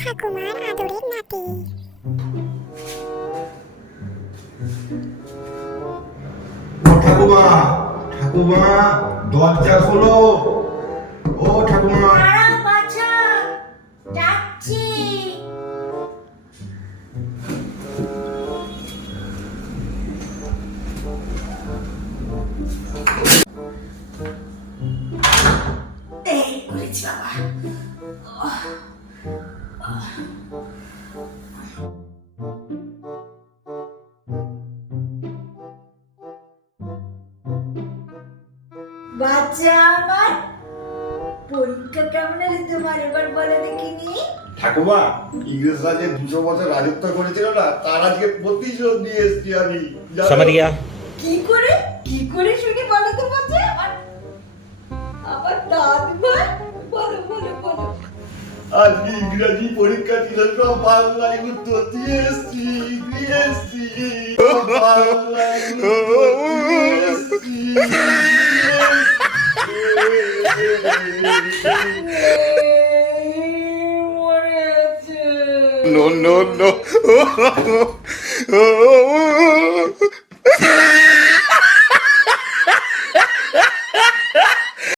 ঠাকুমার আদরের নাতি। ও ঠাকুমা, ঠাকুমা দরজা খোলো। ও ঠাকুমা। দাঁড়াও বাছা, যাচ্ছি। এই করেছি বাবা। বাচ্চা আমার, পরীক্ষা কেমন হলো তোমার এবার বলো দেখিনি? ঠাকুমা, ইংরেজরা যে 200 বছর রাজত্ব করেছিল না, তার আজকে প্রতিশোধ নিয়ে এসেছি আমি। समझ गया। কি করে শুনি বলো তো বাচ্চা আমার, আমার দাঁত ভাই, বলো বলো বলো। আজকে ইংরাজি পরীক্ষা ছিল, সব বাংলায় উত্তর দিয়ে এসেছি, বাংলায় উত্তর দিয়ে এসেছি। মরেছে। No, no, no.